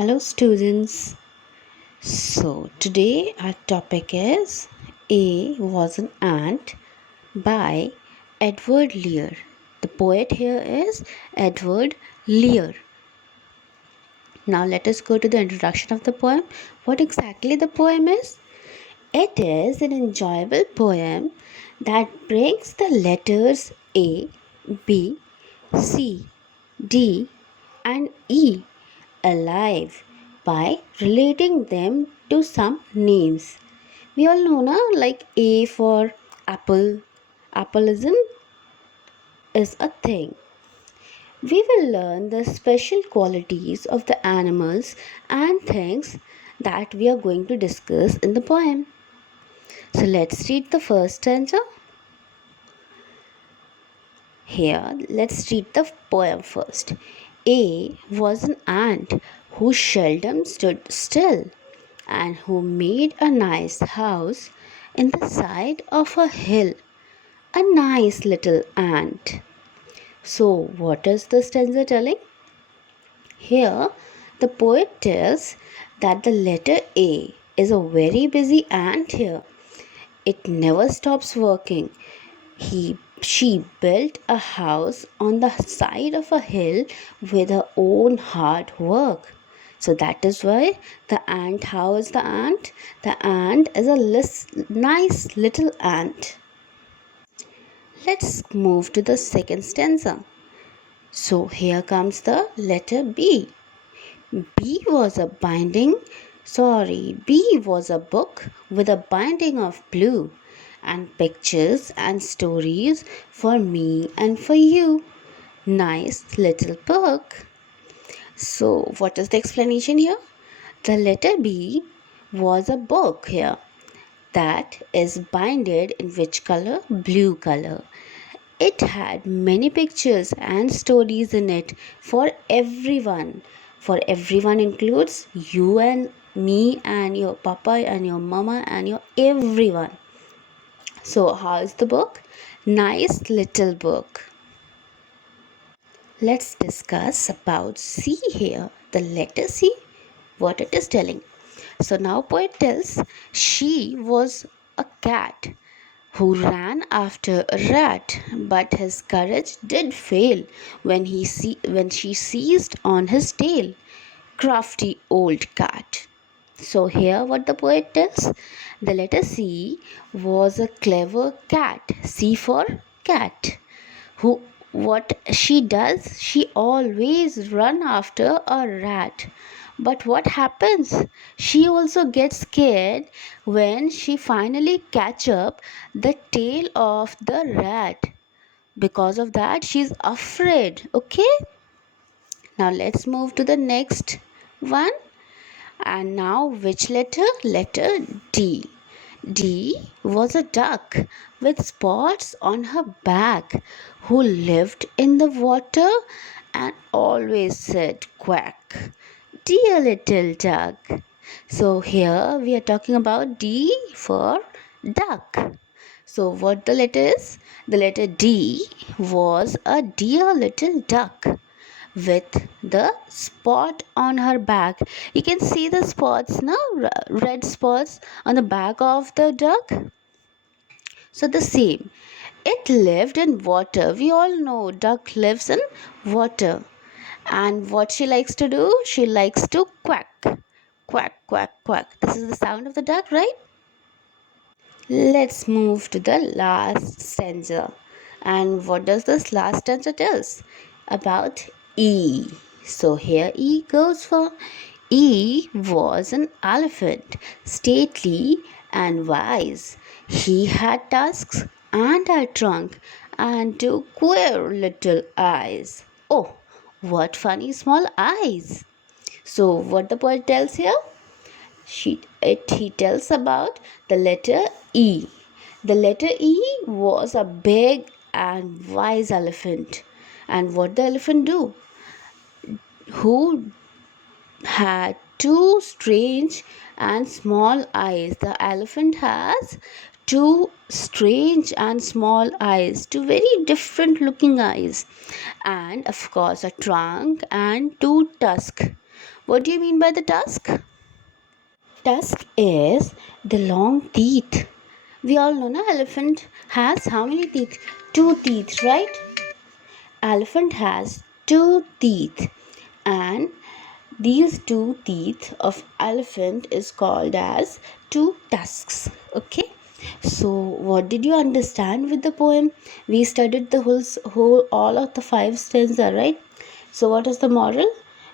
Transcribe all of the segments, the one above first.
Hello, students. So, today our topic is A Was an Ant by Edward Lear. The poet here is Edward Lear. Now, let us go to the introduction of the poem. What exactly the poem is? It is an enjoyable poem that brings the letters A, B, C, D, and E alive by relating them to some names. We all know now, like A for apple. Apple is a thing. We will learn the special qualities of the animals and things that we are going to discuss in the poem. So let's read the first stanza. Here, let's read the poem first. A was an ant who seldom stood still and who made a nice house in the side of a hill. A nice little ant. So, what is the stanza telling? Here, the poet tells that the letter A is a very busy ant here. It never stops working. She built a house on the side of a hill with her own hard work. So that is why the ant, how is the ant? The ant is a nice little ant. Let's move to the second stanza. So here comes the letter B. B was a book with a binding of blue and pictures and stories for me and for you. Nice little book. So, what is the explanation here? The letter B was a book here that is binded in which color? Blue color. It had many pictures and stories in it for everyone. For everyone includes you and me and your papa and your mama and your everyone. So, how is the book? Nice little book. Let's discuss about C here. The letter C, what it is telling. So now poet tells she was a cat who ran after a rat, but his courage did fail when she seized on his tail. Crafty old cat. So here what the poet tells, the letter C was a clever cat. C for cat. Who what she does, she always run after a rat. But what happens? She also gets scared when she finally catch up the tail of the rat. Because of that, she's afraid. Okay? Now let's move to the next one. And now which letter? Letter D. D was a duck with spots on her back who lived in the water and always said quack. Dear little duck. So here we are talking about D for duck. So what the letter is? The letter D was a dear little duck with the spot on her back. You can see the spots now, red spots on the back of the duck. So the same. It lived in water. We all know duck lives in water. And what she likes to do? She likes to quack. Quack, quack, quack. This is the sound of the duck, right? Let's move to the last stanza. And what does this last stanza tell us? About E. So here E goes for E was an elephant, stately and wise. He had tusks and a trunk and two queer little eyes. Oh, what funny small eyes! So what the poet tells here? He tells about the letter E. The letter E was a big and wise elephant. And what the elephant do? Who had two strange and small eyes. The elephant has two strange and small eyes, two very different looking eyes, and of course a trunk and two tusks. What do you mean by the tusk? Tusk is the long teeth. We all know na elephant has how many teeth? Two teeth, right? Elephant has two teeth, and these two teeth of elephant is called as two tusks. Okay, so what did you understand with the poem? We studied the whole all of the five stanza, right? So what is the moral?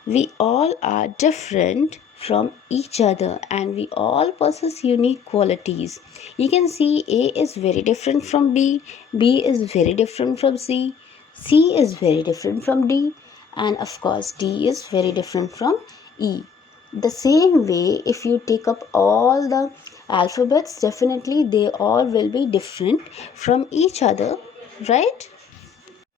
We all are different from each other and we all possess unique qualities. You can see A is very different from B is very different from C is very different from D, and of course D is very different from E. The same way, if you take up all the alphabets, definitely they all will be different from each other, right?